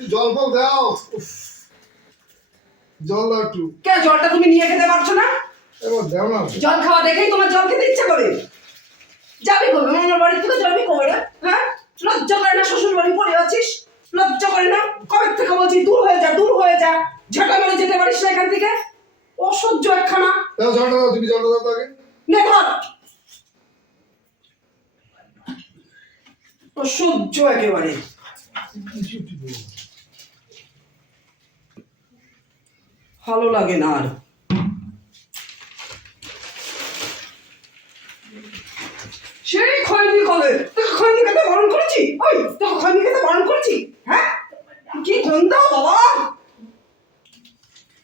জল ফল দাও। জল দাও একটু। কে জলটা তুমি নিয়ে খেতে পারছ না? এবার দাও না। জল খাওয়া দেখেই তোমার জল খেতে ইচ্ছে করে। যাবি কবে আমার বাড়ি থেকে যাবি কবে রে? হ্যাঁ? লজ্জা করে না শ্বশুর বাড়ি পড়ে আছিস? লজ্জা করে না? কবে থেকে বলছি দূর হয়ে যা দূর হয়ে যা। ঝাঁটা মেরে যেতে পারিস না এখান থেকে? অসহ্য একখানা। দাও জলটা দাও তুমি জলটা দাও আগে। নে ধর। অসহ্য একেবারে। ভালো লাগে না আর। সেই খয়নি কবে? তোকে খয়নি খেতে বারণ করেছি? ওই, তোকে খয়নি খেতে বারণ করেছি? হ্যাঁ? কি গন্ধ, বাবা?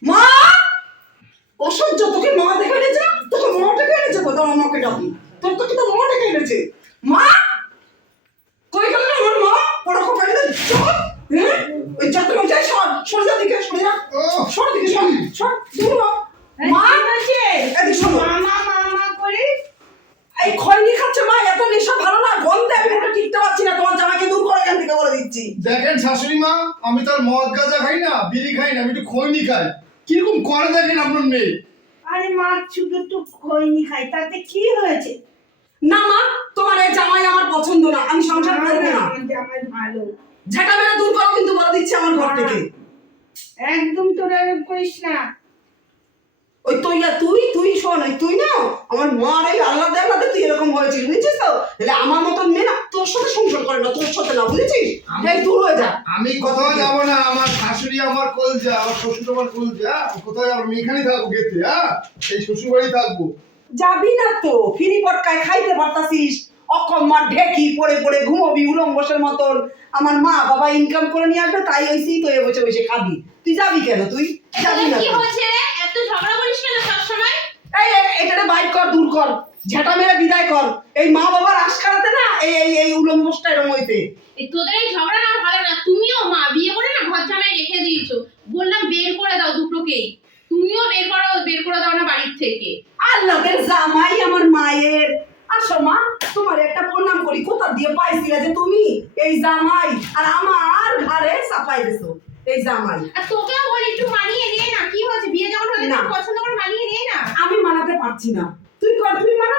মা! অসহ্য, তোকে মা দেখে এনেছে? তোকে মা ডেকে এনেছে? আমাকে ডাকি। তোর তোকে তো মা ডেকে এনেছে? মা! কই গেল আমার মা? যত লোক সর সর যা দিকে সর যা। সর দিকে সর সর দূর মা আছে এদিকে শোনো মামা মামা করে? এই খয়নি খাচ্ছে মা এত নেশা ভালো না গন্ধে আমি ওটা টিকতে পারছি না তোমার জামাইকে দূর করে এখান থেকে বলে দিচ্ছি। দেখেন শাশুড়ি মা আমি তার মদ গাঁজা খাই না বিড়ি খাই না আমি একটু খৈনি খাই। কীরকম করে দেখেন আপনার মেয়ে? আরে মা শুধু একটু খৈনি খাই তাতে কি হয়েছে? না মা তোমার এই জামাই আমার পছন্দ না আমি সংসার করব না। জামাই ভালো। ঝাঁটা মেরে দূর করো কিন্তু বলে দিচ্ছি আমার ঘর থেকে। একদম তোরা এরকম করিস না। ওই তুই তুই তুই শোন ওই তুই না আমার মার এই আল্লাহ দেখাতে তুই এরকম হয়েছিস বুঝেছিস তো? তাহলে আমার মতন মেয়ে না তোর সাথে সংসার করে না তোর সাথে না বুঝেছিস? এই দূর হয়ে যা। আমি কোথাও যাব না আমার শাশুড়ি আমার কল যা আমার শ্বশুর আমার কলজা কোথাও যাব আমি এখানেই থাকব গেতে হ্যাঁ? এই শ্বশুর বাড়ি থাকব। যাবি না তো ফিরি পটকায় খাইতে পারতাছিস। অকম্মার ঢেকি পড়ে পড়ে ঘুমোবি উলঙ্গসের মতন। আমার মা বাবা ইনকাম করে নিয়ে আসবে তাই ওইসেই তো এ বসে বসে খাবি। তুই যাবি কেন তুই? যাবি না কি হয়েছে রে? এত ঝগড়া করিস কেন সবসময়? এই বাইক কর দূর কর। ঝাঁটা মেরে বিদায় কর। এই মা বাবার আশ না এই এই এই এরম হইতে তোদের এই ঝগড়া না ভালো না। তুমিও মা বিয়ে করে না ঘর জামাই রেখে দিয়েছ। বললাম বের করে দাও দুটোকেই। তুমিও বের করো বের করে দাও না বাড়ির থেকে। আল্লাহদের জামাই আমার মায়ের। আসো মা তোমার একটা প্রণাম করি। কোথা দিয়ে পাইছিলে যে তুমি? এই জামাই। আর আমার ঘরে চাপাই দিছো। এই জামাই। আর তোকেও বলি একটু মানিয়ে নে না। কি হয়েছে? বিয়ে যখন হলে না। পছন্দ করে মানিয়ে নে না। আমি মানাতে পারছি না। তুই কর তুই মানা।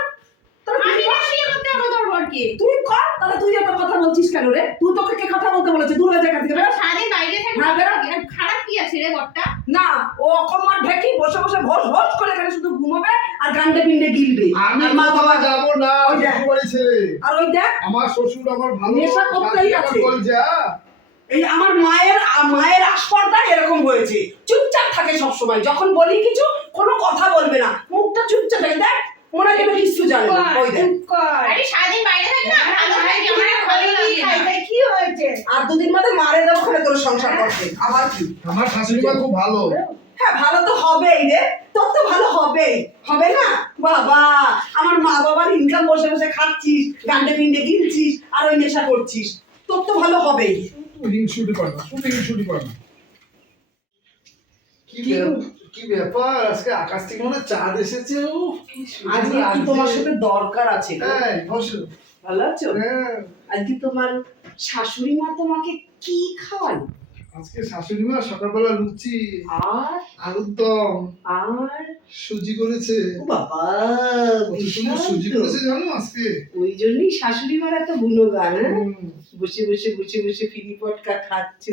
আমি। না বিয়ে করতে হবে তোর বরকে। তুই কর তাহলে তুই এত কথা বলছিস কেন রে? তুই তোকে কে কথা বলতে বলেছে? দূর হয়ে এখান থেকে সারাদিন বাইরে হ্যাঁ, খারাপ কি আছে রে বরটা? না ও কমর ঢেকি বসে বসে ভোজ ভোজ করে এখানে শুধু ঘুমাবে আর গান্ডে পিন্ডে গিলবে। আমি মা বাবা যাব না ওই ছেড়ে আর ওই দেখ আমার শ্বশুর আমার ভালো নেশা করতেই আছে। এই আমার মায়ের মায়ের আশপর্দা এরকম হয়েছে। চুপচাপ থাকে সব সময় যখন বলি কিছু কোনো কথা বলবে না। মুখটা চুপচাপ থাকে। দেখ মনে হয় কিছু জানে না ওই দেখ। আরে সারাদিন বাইরে থাকবে না ভালো হ্যাঁ, থাকে আমার ভালো লাগে না তাই কি হয়েছে? আর দুদিন বাদে মারে দাও ওখানে তোর সংসার করতে। আবার কি? আমার শাশুড়ি মা খুব ভালো। হ্যাঁ ভালো তো হবেই রে। তোর তো ভালো হবেই। হবে না? বাবা আমার মা বাবার ইনকাম বসে বসে খাচ্ছিস গান্ডে পিন্ডে গিলছিস আর ওই নেশা করছিস। তোর তো ভালো হবেই। শুধু হিংসুটি করে না শুধু হিংসুটি করে না। কি? কি? ব্যাপার? আজকে আকাশ থেকে মনে চাঁদ এসেছে ও আজকে একটু তোমার সাথে দরকার আছে হ্যাঁ বসো। ভালো আছো? হ্যাঁ। আজকে তোমার শাশুড়ি মা তোমাকে কি আজকে শাশুড়ি মা সকালবেলা লুচি আর? আলুর দম আর? সুজি করেছে। ও বাবা সুজি করেছে জানো আজকে? ওই জন্যই শাশুড়ি মার এত গুণগান হ্যাঁ? বসে বসে বসে বসে ফিরি পটকা খাচ্ছ।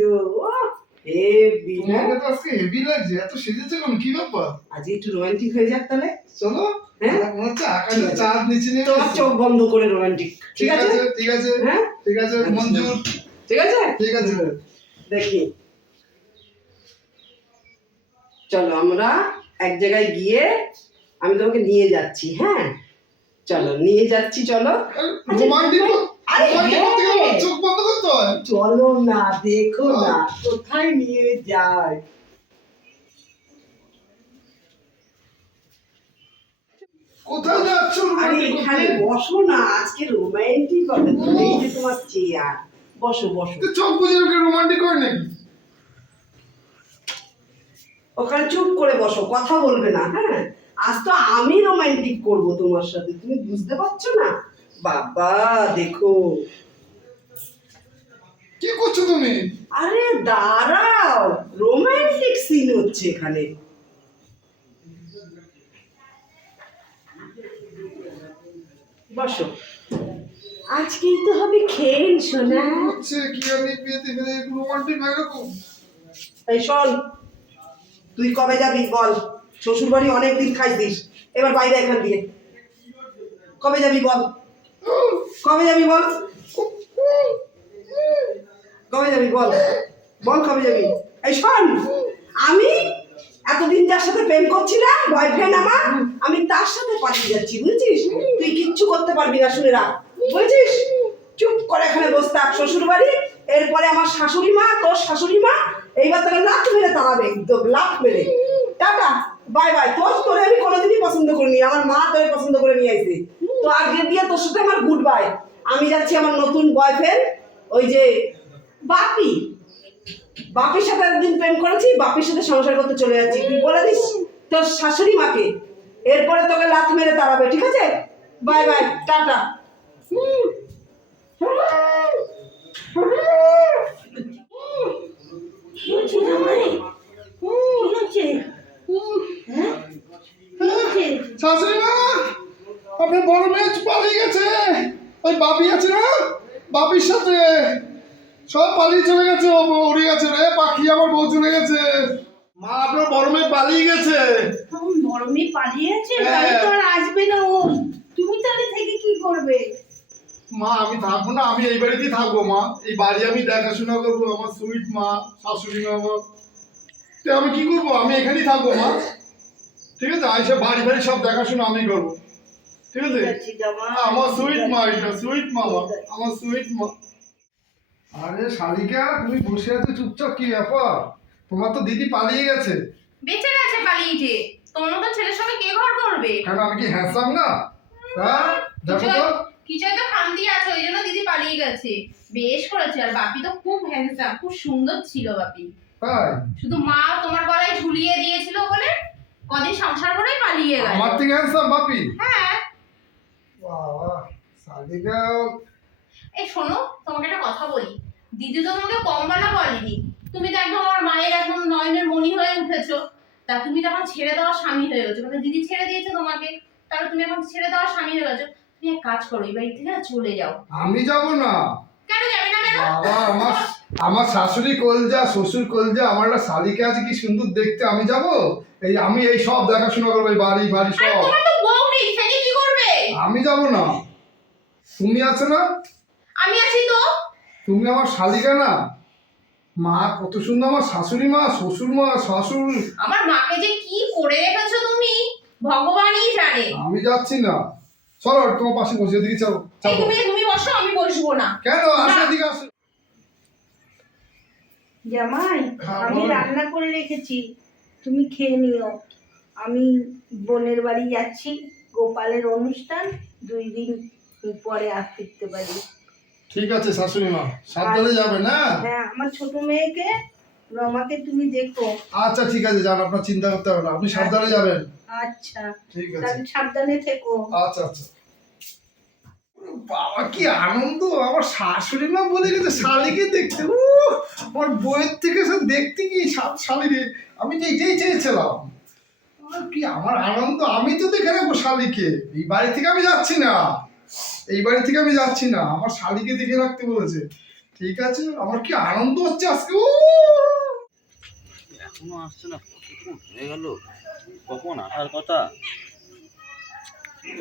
হেভি না? তোমাকে তো আজকে হেভি লাগছে এত সেজেছে কেন? কি ব্যাপার? আজ একটু রোমান্টিক হয়ে যাক তাহলে। চলো হ্যাঁ? মনে হচ্ছে আকাশে চাঁদ নিচে নেমে তোমার চোখ বন্ধ করে রোমান্টিক ঠিক আছে? ঠিক আছে হ্যাঁ? ঠিক আছে আচ্ছা। মঞ্জুর। ঠিক আছে? ঠিক আছে। দেখি। চলো আমরা এক জায়গায় গিয়ে আমি তোমাকে নিয়ে যাচ্ছি হ্যাঁ? চলো নিয়ে যাচ্ছি চলো। রোমান্টিক আরে রোমান্টিক করতে গেলে হ্যাঁ। চোখ বন্ধ করতে হয়। চলো না দেখো না কোথায় নিয়ে যায়? কোথায় যাচ্ছ আরে এখানে বসো না আজকে রোমান্টিক হবে। এই যে তোমার চেয়ার বসো বসো। তো চোখ বুঝে ওকে রোমান্টিক করে নাকি? ওখানে চুপ করে বসো কথা বলবে না হ্যাঁ? আজ তো আমি রোমান্টিক করব তোমার সাথে তুমি বুঝতে পারছ না? বাবা দেখো। কি করছ তুমি? আরে দাঁড়াও রোমান্টিক সিন হচ্ছে এখানে। বসো। আজকেই তো হবে খেল সোনা। হচ্ছে? কি বিয়েতে ফেলে রোমান্টিক হয় এরকম? এই শোন তুই কবে যাবি বল? শ্বশুর বাড়ি অনেক দিন খাইছিস। এবার বাইরে এখান দিয়ে। কবে যাবি বল? কবে যাবি বল? কবে যাবি বল? বল কবে যাবি? এই শোন, আমি এতদিন যার সাথে প্রেম করছিলাম বয়ফ্রেন্ড আমার, আমি তার সাথে পালিয়ে যাচ্ছি, বুঝছিস? তুই কিচ্ছু করতে পারবি না, শুনে রাখ, বুঝছিস? চুপ করে এখানে বসে থাক শ্বশুর বাড়ি এরপরে আমার শাশুড়ি মা, তোর শাশুড়ি মা, এইবার তোকে লাখ মেরে তাড়াবে, একদম লাখ মেরে। টাটা বাই বাই তোর, তোরে আমি কোনোদিনই পছন্দ করিনি, আমার মা তোরে পছন্দ করে নিয়ে আসবে তো আগে দিয়ে তোর সাথে আমার গুড বাই আমি যাচ্ছি আমার নতুন বয়ফ্রেন্ড ওই যে বাপি। বাপির সাথে একদিন প্রেম করেছি, বাপির সাথে সংসার করতে চলে যাচ্ছি। তুই বলে দিস তোর শাশুড়ি মাকে। এরপরে তোকে লাথ মেরে তাড়াবে, ঠিক আছে? বাই বাই টাটা। কি হচ্ছে জামাই কি হচ্ছে হ্যাঁ কি হচ্ছে শাশুড়ি মা আপনার বড় মেয়ে পালিয়ে গেছে ওই বাপি আছে না বাপির সাথে সব পালিয়ে চলে গেছে ও উড়ে গেছে রে পাখি আমার বউ চলে গেছে মা আপনার বড় মেয়ে পালিয়ে গেছে তখন বড় মেয়ে পালিয়েছে হ্যাঁ। তাহলে তো আর আসবে না ও তুমি তাহলে থেকে কি করবে মা আমি থাকব না আমি এই বাড়িতেই থাকব মা এই বাড়ি আমি দেখাশোনা করব আমার সুইট মা শাশুড়ি মা আমার। তো আমি কি করব? আমি এখানেই থাকব মা। ঠিক আছে? আইসা বাড়ি বাড়ি সব দেখাশোনা আমি করব। ঠিক আছে? আমার সুইট মা এটা সুইট মা আমার সুইট মা। আরে শালিকা তুমি বসে আছো চুপচাপ কি ব্যাপার? তোমার তো দিদি পালিয়ে গেছে। বেঁচে গেছে পালিয়েছে। তোমার মতো ছেলের সঙ্গে কে ঘর করবে? কেন আমি কি হ্যান্ডসাম না? হ্যাঁ? দেখো তো। কিছু একটা খামতি আছে ওই জন্য দিদি পালিয়ে গেছে। বেশ করেছে আর বাপি তো খুব হ্যান্ডসাম খুব সুন্দর ছিল বাপি। শুধু মা তোমার গলায় ঝুলিয়ে দিয়েছিল বলে কদিন সংসার করে পালিয়ে গেল। আমার থেকে হ্যান্ডসাম বাপি? হ্যাঁ। বাবা এই শোনো তোমাকে একটা কথা বলি। দিদি তো তোমাকে কম বলা বলেনি। তুমি তো একদম আমার মায়ের একদম নয়নের মণি হয়ে উঠেছো। তা তুমি তখন ছেড়ে দেওয়ার স্বামী হয়ে গেছো। মানে দিদি ছেড়ে দিয়েছে তোমাকে তাহলে তুমি এখন ছেড়ে দেওয়ার স্বামী হয়ে গেছো। তুমি এক কাজ করো এই বাড়ি থেকে না চলে যাও। আমি যাব না। কেন যাবে না কেন? বাবা আমার আমার শাশুড়ি কলজা শ্বশুর কলজা আমার একটা শালিকা আছে কি সুন্দর দেখতে। আমি যাব? এই আমি এই সব দেখাশোনা করব এই বাড়ি বাড়ি সব। তোমার তো বউ নেই সেটা কি করবে? আমি যাব না। তুমি আছো না? আমি আছি তো। তুমি আমার শালিকা না? মা কত সুন্দর আমার শাশুড়ি মা শ্বশুর মা শাশুর আমার মাকে যে কি করে রেখেছো তুমি? ভগবানই জানে। আমি যাচ্ছি না। চলো তোমার পাশে বসে এদিকে চলো তুমি তুমি বসো আমি বসবো না। কেন? আসো এদিকে আসো। জামাই হ্যাঁ, আমি রান্না করে রেখেছি। তুমি খেয়ে নিও। আমি বোনের বাড়ি যাচ্ছি গোপালের অনুষ্ঠান দুই দিন পরে আর ফিরতে পারি। ঠিক আছে শাশুড়ি মা। সাবধানে যাবে না? হ্যাঁ আমার ছোট মেয়েকে রমাকে তুমি দেখো। আচ্ছা ঠিক আছে যান আপনার চিন্তা করতে হবে না আপনি সাবধানে যাবেন। আচ্ছা। ঠিক আছে। তাহলে সাবধানে থেকো। আচ্ছা আচ্ছা। বাবা কি আনন্দ আমার শাশুড়ি মা বলে গেছে শালিকে দেখতে। ও আমার বইয়ের থেকে সে দেখতে কি আমি যে এটাই চেয়েছিলাম। আর কি আমার আনন্দ আমি তো দেখে রাখব শালিকে। এই বাড়ি থেকে আমি যাচ্ছি না। এই বাড়ি থেকে আমি যাচ্ছি না আমার শালিকে দেখে রাখতে বলেছে। ঠিক আছে আমার কি আনন্দ হচ্ছে আজকে? ও এখনও আসছে না কতক্ষণ হয়ে গেল। কখন আসার কথা?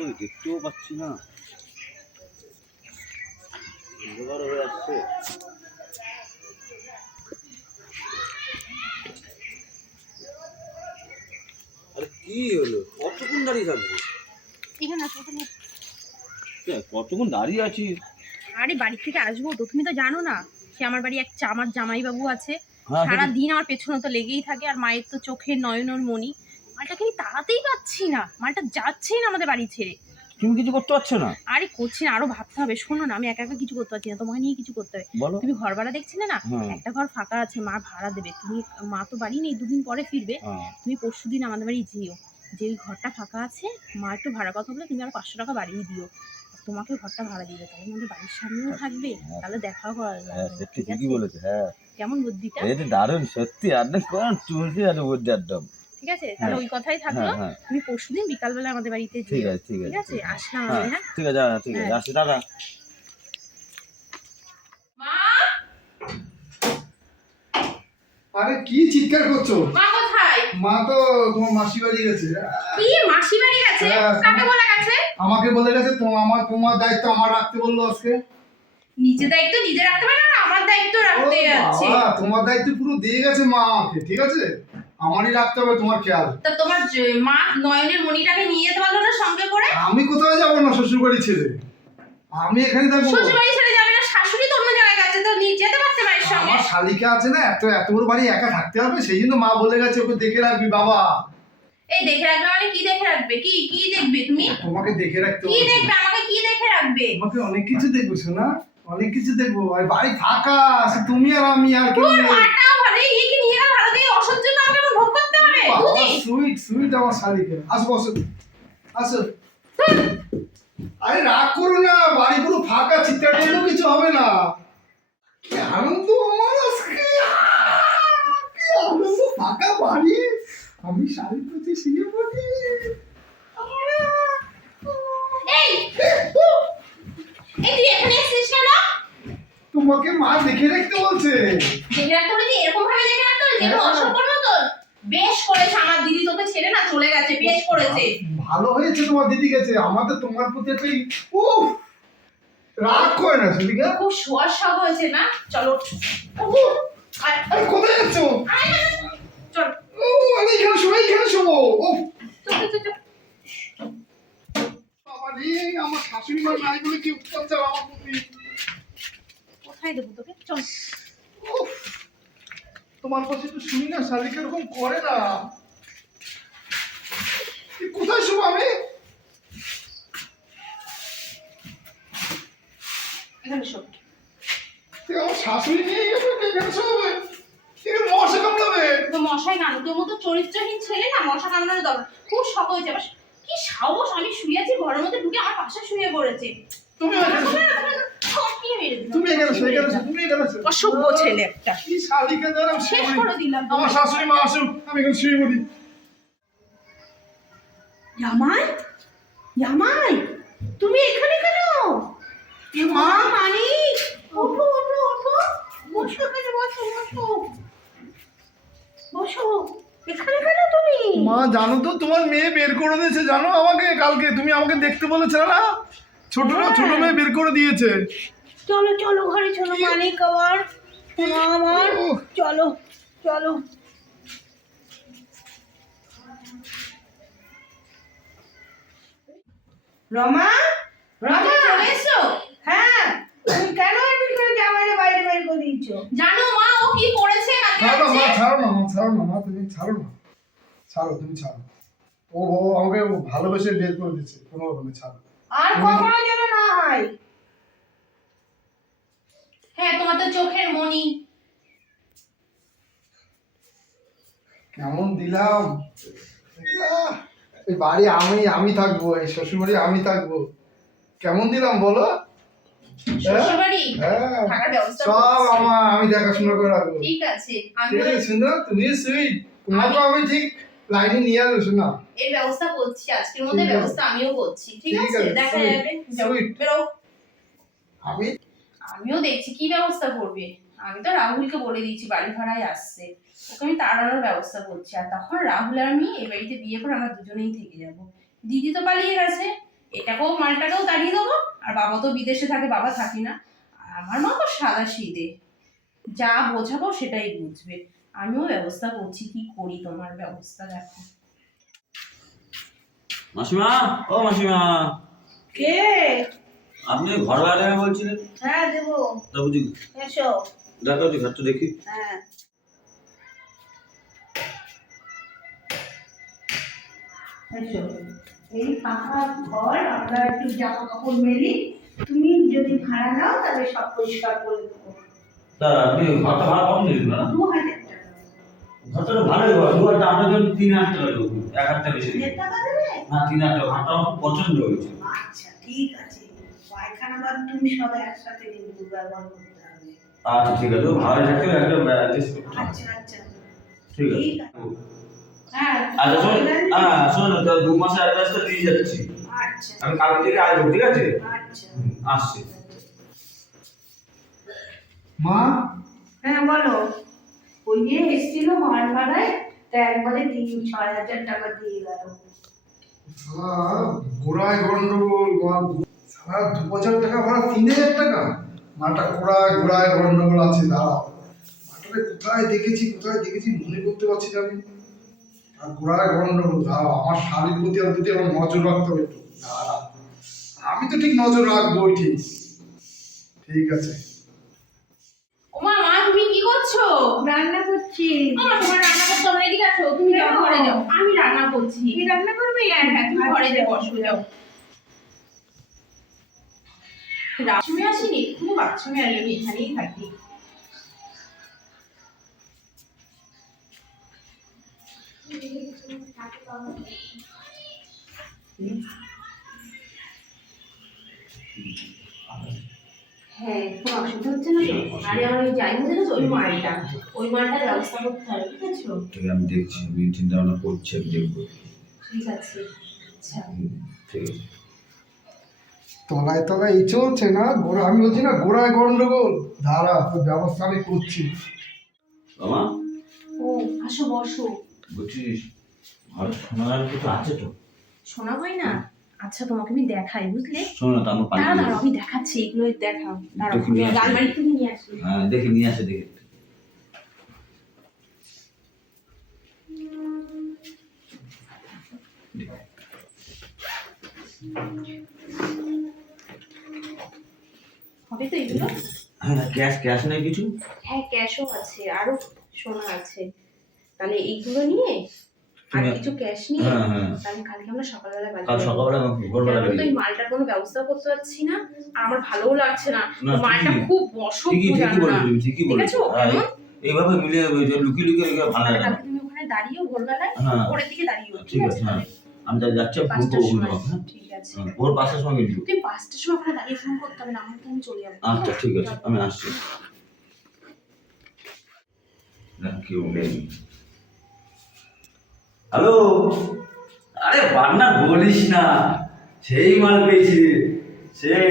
ওই দেখতেও পাচ্ছি না। অন্ধকার হয়ে আসছে। আরে কি হলো? কতক্ষণ দাঁড়িয়ে থাকব? কতক্ষণ দাঁড়িয়ে আছি আরে বাড়ি থেকে আসব তো তুমি তো জানো না সে আমার বাড়ি এক আমার জামাইবাবু আছে। সারা সেটা- দিন আমার পেছনে তো লেগেই থাকে আর মায়ের তো চোখের নয়নর মণি। মালটাকে আমি তাড়াতেই পাচ্ছি না মালটা যাচ্ছেই না আমাদের বাড়ি ছেড়ে। তুমি কিছু করতে পারছ না? আরে করছি না আরও ভাবতে হবে শোনো না আমি একা একা কিছু করতে পারছি না তোমাকে নিয়ে কিছু করতে হবে। তুমি ঘর ভাড়া দেখছিলে না? হ্যাঁ। একটা ঘর ফাঁকা আছে মা ভাড়া দেবে। তুমি মা তো বাড়ি নেই দুদিন পরে ফিরবে। হ্যাঁ। তুমি পরশু দিন আমাদের বাড়ি যেও। যে ঘরটা ফাঁকা আছে মা একটু ভাড়া কথা বলে তুমি আর পাঁচশো টাকা বাড়িয়ে দিও। তোমাকে ঘরটা ভাড়া দিবে তাহলে আমাদের বাড়ির সামনেও থাকবে তাহলে দেখাও করা হ্যাঁ সত্যি ঠিক আছে? হ্যাঁ। কেমন বুদ্ধিটা? এটা দারুণ সত্যি আর না কোন আর বুদ্ধি একদম ঠিক আছে? তাহলে ওই কথাই থাকল। হ্যাঁ হ্যাঁ। তুমি পরশুদিন বিকালবেলা আমাদের বাড়িতে ঠিক আছে ঠিক ঠিক আছে? আসলাম হ্যাঁ হ্যাঁ? ঠিক আছে হ্যাঁ, ঠিক আছে হ্যাঁ। আসি দাদা আরে কি চিৎকার করছ? মা কোথায়? মা তো তোমার মাসি বাড়ি গেছে। কি? মাসি বাড়ি গেছে? হ্যাঁ। কাকে বলে গেছে? আমাকে বলে গেছে তো আমার তোমার দায়িত্ব আমার রাখতে বলল আজকে। নিজে দায়িত্ব নিজে রাখতে পারে না? দায়িত্ব রাখতে যাচ্ছে। তোমার দায়িত্ব পুরো দিয়ে গেছে মা আমাকে ঠিক আছে? আমারই রাখতে হবে তোমার খেয়াল। তা তোমার মা নয়নের মণিটাকে নিয়ে যেতে পারল না সঙ্গে করে? আমি কোথাও যাব না শ্বশুর বাড়ি ছেড়ে। আমি এখানে থাকব। শ্বশুর বাড়ি ছেড়ে যাবে না শাশুড়ি তো অন্য জায়গায় গেছে তো নিয়ে যেতে পারছে বাড়ির সঙ্গে। আমার শালিকা আছে না এত এত বড় বাড়ি একা থাকতে হবে সেই জন্য মা বলে গেছে ওকে দেখে রাখবি বাবা। এই দেখে রাখবে মানে কি দেখে রাখবে? কি কি দেখবে তুমি? তোমাকে দেখে রাখতে কি দেখবে? আমাকে কি দেখে রাখবে? তোমাকে অনেক কিছু দেখব শোনা অনেক কিছু দেখব। আর বাড়ি ফাঁকা আছে তুমি আর আমি আর কেউ সুইট সুইট আমার শালিকা আসো বসো। আসো। আরে রাগ করো না বাড়ি পুরো ফাঁকা চিৎকার করলেও কিছু হবে না। আনন্দ আমার আজকে। কি আনন্দ ফাঁকা বাড়ি। আমি শাড়ি পরতে শিখে পড়ি। এই এই তুই এখানে এসেছিস কেন? তোমাকে মা দেখে রাখতে বলছে। দেখে রাখতে বলেছি এরকম ভাবে দেখে রাখতে বলেছি এরকম হ্যাঁ। অসম্পূর্ণ তো। বেশ করেছে আমার দিদি তোকে ছেড়ে না চলে গেছে বেশ করেছে। ভালো হয়েছে তোমার দিদি গেছে আমাদের তোমার প্রতি একটা ও রাগ করে না সুদিকা? খুব শোয়ার শখ হয়েছে না? চলো। আরে কোথায় যাচ্ছ? আয়, দেবো তোকে চল। তোমার কাছে একটু শুনি না শালিকা এরকম করে না। কোথায় শোবো আমি? এখানে শোন। এ আমার শাশুড়ি নিয়ে এখানে শোবে এখানে মশা কামড়াবে। তো মশাই তোর মতো চরিত্রহীন ছেলে না মশা কামড়ানোর দরকার। খুব শখ হয়েছে কি সাহস? আমি শুয়ে আছি ঘরের মধ্যে ঢুকে আমার পাশে শুয়ে পড়েছে। তুমি মেরে। তুমি এখানে শো এখানে শো তুমি এখানে শো অসভ্য ছেলে একটা। কি শালিকা দ্বারা শেষ করে দিলাম আমার শাশুড়ি মা আসুক আমি এখানে শুয়ে পড়ি। জামাই জামাই তুমি এখানে কেন? মা! মানি? ওঠো ওঠো ওঠো। বসো এখানে বসো বসো। বসো। এখানে কেন তুমি? মা জানো তো তোমার মেয়ে বের করে দিয়েছে জানো আমাকে কালকে? তুমি আমাকে দেখতে বলেছিলে না? ছোট ছোট মেয়ে বের করে দিয়েছে। চলো চলো ঘরে চলো মানিক আমার মা আমার চলো চলো। রমা রমা চলে এসছো? হ্যাঁ তুমি কেন এমনি করে জামাইরে বাইরে বাইরে করে দিয়েছ জানো মা ও কি করেছে কালকে ছাড়ো মা ছাড়ো না মা ছাড়ো না মা তুমি ছাড়ো না। ছাড়ো তুমি ছাড়ো। ও ও আমাকে ভালোবেসে বের করে দিয়েছে কোনো নেই, ছাড়ো আর কখনো যেন না হয়। হ্যাঁ তোমার তো চোখের মনি কেমন দিলাম? এই বাড়ি আমি আমি থাকব এই শ্বশুর বাড়ি আমি থাকব। কেমন দিলাম বলো? হ্যাঁ? সব আমার আমি দেখাশোনা করে রাখব। ঠিক আছে সুন্দর তুমি সুইট। তোমাকে আমি ঠিক লাইনে নিয়ে আসব শোনা। এর ব্যবস্থা করছি আজকের মধ্যে ব্যবস্থা আমিও করছি। ঠিক আছে? দেখা যাবে। আমি আমিও দেখছি কি ব্যবস্থা করবে? আমি তো রাহুলকে বলে দিয়েছি বাড়ি ভাড়ায় আসছে। ওকে আমি তাড়ানোর ব্যবস্থা করছি। আর তখন রাহুল আর আমি এই বাড়িতে বিয়ে করে আমরা দুজনেই থেকে যাব। দিদি তো পালিয়ে গেছে এটাকেও মালটাকেও তাড়িয়ে দেবো আর বাবা তো বিদেশে থাকে বাবা থাকি না। আর আমার মা তো সাদা সিদে যা বোঝাবো সেটাই বুঝবে। আমিও ব্যবস্থা করছি কি করি তোমার ব্যবস্থা দেখো। মাসিমা ও মাসিমা। কে? আপনি ঘর ভাড়া দেবেন বলছিলেন? হ্যাঁ দেবো। তা বুঝি এসো। দেখা ঘরটা দেখি। হ্যাঁ। এসো। এই ফাঁকা ঘর আমরা একটু জামা কাপড় মেলি। তুমি যদি ভাড়া নাও তাহলে সব পরিষ্কার করে দেবো। তা আপনি ঘরটা ভাড়া কম না দু হাজার টাকা। ঘরটা তো ভালোই ঘর। দু হাজার আপনার জন্য তিন হাজার টাকা দেবো। এক হাজার টাকা বেশি। না তিন হাজার টাকা। ঘরটা আমার পছন্দ হয়েছে। আচ্ছা ঠিক আছে। পায়খানা বাথরুম সব একসাথে কিন্তু ব্যবহার করতে হবে। আচ্ছা ঠিক আছে। ভালো থাকলে একদম অ্যাডজাস্ট আচ্ছা আচ্ছা। ঠিক আছে। হ্যাঁ আচ্ছা শোন হ্যাঁ শোন তো দু মাসের অ্যাডভান্সটা দিয়ে যাচ্ছি। আচ্ছা। আমি কালকে থেকে আসব ঠিক আছে? আচ্ছা। আসছি। মা? হ্যাঁ বলো। ওই যে এসেছিল মার ভাড়ায় তা একবারে তিন ছয় হাজার টাকা দিয়ে গেল। গোড়ায় গন্ডগোল মা- দু হাজার টাকা ভাড়া তিন হাজার টাকা। মাটা গোড়ায় গোড়ায় গন্ডগোল আছে দাঁড়াও। মাটাকে কোথায় দেখেছি কোথায় দেখেছি মনে করতে পারছি না আমি। আর গোড়ায় গন্ডগোল দাঁড়াও আমার শাড়ির প্রতি আর প্রতি আমার নজর রাখতে হবে একটু দাঁড়াও। আমি তো ঠিক নজর রাখব ঠিক। ঠিক আছে। ওমা মা তুমি কি করছ? রান্না করছি। আমার তোমার রান্না করতে হবে এদিকে আসো তুমি যাও ঘরে যাও। আমি রান্না করছি। কি রান্না করবে? হ্যাঁ হ্যাঁ তুমি ঘরে যাও বসো যাও। বাথরুমে আসিনি তুমি বাথরুমে আসলে আমি এখানেই থাকি। হ্যাঁ কোনো অসুবিধা হচ্ছে না তো? আরে আমার ওই যাই বলতে না ওই মালটা। ওই মালটার ব্যবস্থা করতে হবে ঠিক আছে? ঠিক আমি দেখছি আমি চিন্তা ভাবনা করছি আমি দেখব। ঠিক আছে। আচ্ছা। ঠিক আছে। তলায় তলায় এই চলছে না গোড়া আমি বলছি না গোড়ায় গন্ডগোল। দাঁড়া তোর ব্যবস্থা আমি করছি। বাবা। ও আসো বসো। বলছিস ঘরে সোনার কিছু আছে তো? শোনা হয় না? আচ্ছা তোমাকে আমি দেখাই বুঝলে? শোনো না তো আমার পানি দাঁড়া দাঁড়াও আমি দেখাচ্ছি এগুলো দেখাও। দাঁড়াও। আলমারি থেকে নিয়ে আসি। হ্যাঁ দেখে নিয়ে আসে দেখে। হবে তো এগুলো? হ্যাঁ ক্যাশ ক্যাশ নেই কিছু? হ্যাঁ ক্যাশও আছে আরও সোনা আছে। তাহলে এইগুলো নিয়ে আর কিছু ক্যাশ নিয়ে হ্যাঁ হ্যাঁ। তাহলে কালকে আমরা সকালবেলা বাড়ি কাল সকালবেলা ভোরবেলা বেরিয়ে এই মালটার কোনো ব্যবস্থা করতে পারছি না আর আমার ভালোও লাগছে না। মালটা খুব অসুখ ঠিকই ঠিকই বলেছ ঠিকই বলেছ। হ্যাঁ? এইভাবে মিলিয়ে লুকিয়ে লুকিয়ে ভালো লাগে তুমি ওখানে দাঁড়িয়েও ভোরবেলায় হ্যাঁ। পরের দিকে দাঁড়িয়েও ঠিক আছে হ্যাঁ। আমি যা যাচ্ছি ফোন করব হ্যাঁ? ঠিক আছে। ভোর পাঁচটার সময় কিন্তু তুই পাঁচটার সময় ওখানে দাঁড়িয়ে ফোন করতে হবে না আমার তো আমি চলে যাব। আচ্ছা ঠিক আছে আমি আসছি। না কেউ নেই হ্যালো আরে বান্না বলিস না। সেই মাল পেয়েছি সেই।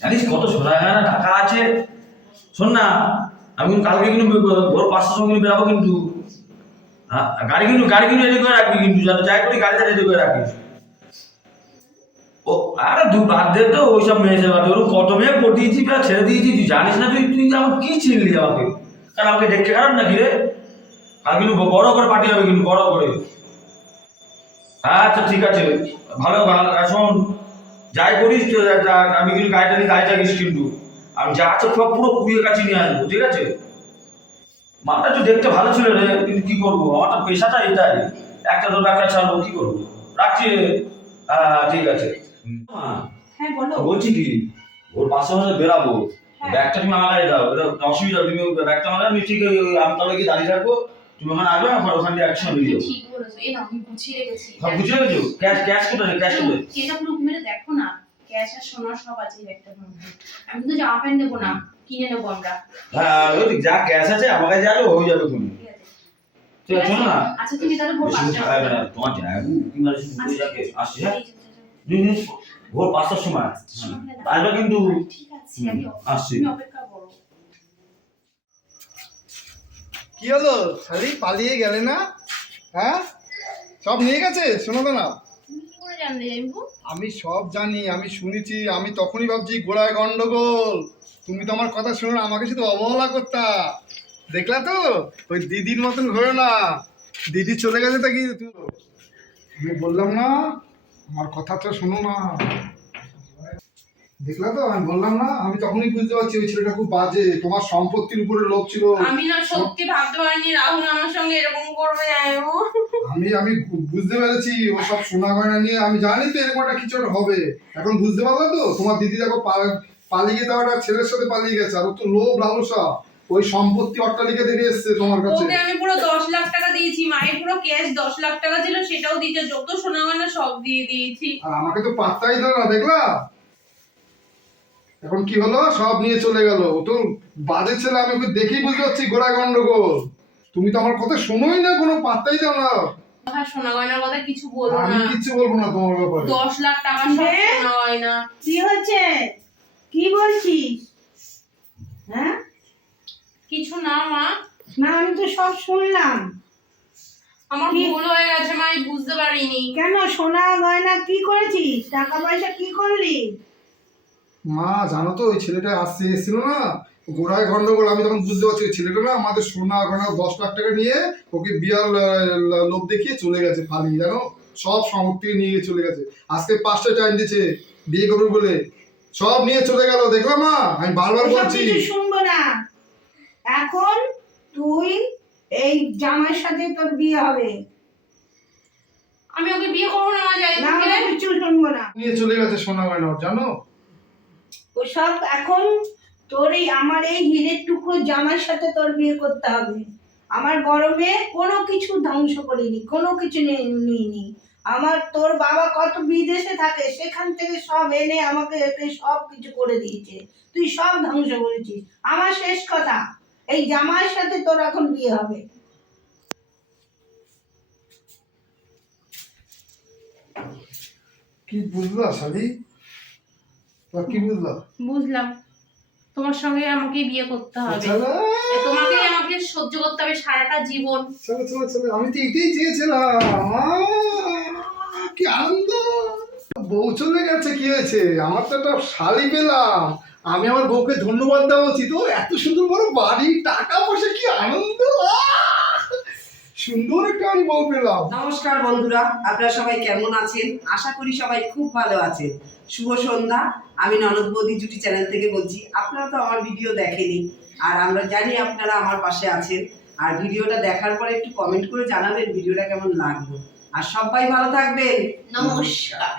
জানিস কত সোনা টাকা আছে? শোন না আমি কালকে কিন্তু ভোর পাঁচটার সময় কিন্তু বেরাবো কিন্তু। হ্যাঁ গাড়ি কিন্তু গাড়ি কিন্তু রেডি করে রাখবি কিন্তু যাতে যাই করি গাড়িটা রেডি করে রাখিস। ও, আরে দু বাদ দে তো, ওইসব মেয়েছে বাদ দে ওর কত মেয়ে পটিয়েছি বা ছেড়ে দিয়েছি, তুই জানিস না, তুই তুই আমার কি চিনলি আমাকে? কারণ আমাকে দেখতে খারাপ নাকি রে? আর কিন্তু বড় করে পার্টি হবে কিন্তু, বড় করে। আচ্ছা ঠিক আছে, ভালো ভালো শোন, যাই করিস আমি কিন্তু গাড়িটা নিয়ে গাড়ি চালিস কিন্তু আমি যা আছে পুরো কুড়িয়ে কাছে নিয়ে আসব, ঠিক আছে? মাটা তো দেখতে ভালো ছিল রে কিন্তু কি করব? আমার তো পেশাটা এটাই। একটা তো একটা ছাড়বো কি করব? রাখছি। হ্যাঁ ঠিক আছে। হ্যাঁ হ্যাঁ বলছি কি? ওর পাশে পাশে বেরাবো হ্যাঁ। ব্যাগটা তুমি আমার দাও। এটা অসুবিধা তুমি ব্যাগটা আমার আমি ঠিক ওই আমতলা গিয়ে দাঁড়িয়ে থাকব। তুমি ওখানে আসবে আমার ওখান দিয়ে একসঙ্গে বেরিয়ে যাব। ঠিক বলেছ। এই না আমি গুছিয়ে রেখেছি। সব বুঝে গেছো ক্যাশ ক্যাশ কোথায়? ক্যাশ কোথায়? এটা পুরো মেরে দেখো না। ক্যাশ আর সোনা সব আছে এই ব্যাগটার মধ্যে আমি তো জামা প্যান্ট নেব না কিনে নেব আমরা। হ্যাঁ ওই যা ক্যাশ আছে আমার কাছে যাবে হয়ে যাবে তুমি ঠিক আছে। ঠিক আছে শোনো না। আচ্ছা তুমি তাহলে ভোর পাঁচটা। তোমার মানে যাকে আসছি হ্যাঁ? পাঁচটার সময়। আসবে কিন্তু। আসছি। করো। কি হলো? পালিয়ে গেলে না? হ্যাঁ? সব নিয়ে গেছে? শোনো না। আমি সব জানি আমি শুনেছি আমি তখনই ভাবছি গোড়ায় গন্ডগোল। তুমি তো আমার কথা শুনো না, আমাকে শুধু অবহেলা করতা। দেখলা তো? ওই দিদির মতন ঘোরো না। দিদি চলে গেছে তা কি? আমি বললাম না আমার কথা তো শোনো না। দেখলা তো আমি বললাম না আমি তখনই বুঝতে পারছি ওই ছেলেটা খুব বাজে তোমার সম্পত্তির উপরে লোভ ছিল। আমি না সত্যি ভাবতে পারিনি রাহুল আমার সঙ্গে এরকম করবে আমি আমি বুঝতে পেরেছি ও সব সোনা গয়না নিয়ে আমি জানি তো এরকম একটা কিছু হবে। এখন বুঝতে পারলে তো? তোমার দিদি দেখো পালিয়ে গিয়ে একটা ছেলের সাথে পালিয়ে গেছে আর তো লোভ লালসা ওই সম্পত্তি অট্টালিকা দেখে এসছে তোমার কাছে। ওকে আমি পুরো দশ লাখ টাকা দিয়েছি মায়ের পুরো ক্যাশ দশ লাখ টাকা ছিল সেটাও দিয়েছে যত সোনা গয়না সব দিয়ে দিয়েছি। আর আমাকে তো পাত্তাই দিল না দেখলা? এখন কি হলো? সব নিয়ে চলে গেল। ও তো বাজে ছেলে আমি ওকে দেখেই বুঝতে পারছি গোড়া গন্ডগোল। তুমি তো আমার কথা শোনোই না কোনো পাত্তাই দাও না। কথা গয়নার কথা কিছু বলব আমি না। বলব না তোমার ব্যাপারে। দশ লাখ টাকা সব হে? গয়না কি হচ্ছে? কি বলছিস? হ্যাঁ? কিছু না মা। না আমি তো সব শুনলাম। আমার কি? ভুল হয়ে গেছে মা আমি বুঝতে পারিনি। কেন সোনা গয়না কি করেছিস? টাকা পয়সা কি করলি? মা জানো তো ওই ছেলেটা আসছে এসেছিল না? গোড়ায় গন্ডগোল আমি তখন বুঝতে পারছি ছেলেটা না আমাদের সোনা গয়না দশ লাখ টাকা নিয়ে ওকে বিয়ার ল- ল- লোভ দেখিয়ে চলে গেছে ফালি জানো? সব সম্পত্তি নিয়ে চলে গেছে। আজকে পাঁচটা টাইম দিয়েছে বিয়ে করবে বলে। সব নিয়ে চলে গেল দেখলাম মা? আমি বারবার বলছি। শুনব না। এখন তুই এই জামাইয়ের সাথে তোর বিয়ে হবে। আমি ওকে বিয়ে করব না যাই না কিছু শুনব না। নিয়ে চলে গেছে সোনা গয়না জানো? ওসব এখন তোর এই আমার এই হীরের টুকরো জামার সাথে তোর বিয়ে করতে হবে। আমার মেয়ে কোনো কিছু ধ্বংস করিনি, কোনো কিছু নিইনি। আমার তোর বাবা কত বিদেশে থাকে, সেখান থেকে সব এনে আমাকে একে সব কিছু করে দিয়েছে। তুই সব ধ্বংস করেছিস। আমার শেষ কথা, এই জামার সাথে তোর এখন বিয়ে হবে। কি বুঝলা শালি? কি বুঝলা বুঝলাম। তোমার সঙ্গে আমাকে বিয়ে করতে হবে। তোমাকে আমাকে সহ্য করতে হবে সারাটা জীবন। চলো চলো চলো আমি তো এটাই চেয়েছিলাম। কি আনন্দ! বউ চলে গেছে কি হয়েছে? আমার তো একটা শালি পেলাম। আমি আমার বউকে ধন্যবাদ দেওয়া উচিত। ও এত সুন্দর বড় বাড়ি টাকা পয়সা কি আনন্দ! আহ! সুন্দর একটা আমি পেলাম। নমস্কার বন্ধুরা আপনারা সবাই কেমন আছেন? আশা করি সবাই খুব ভালো আছেন। শুভ সন্ধ্যা। আমি ননদ বৌদি জুটি চ্যানেল থেকে বলছি আপনারা তো আমার ভিডিও দেখেনি আর আমরা জানি আপনারা আমার পাশে আছেন। আর ভিডিওটা দেখার পরে একটু কমেন্ট করে জানাবেন ভিডিওটা কেমন লাগল। আর সবাই ভালো থাকবেন। নমস্কার।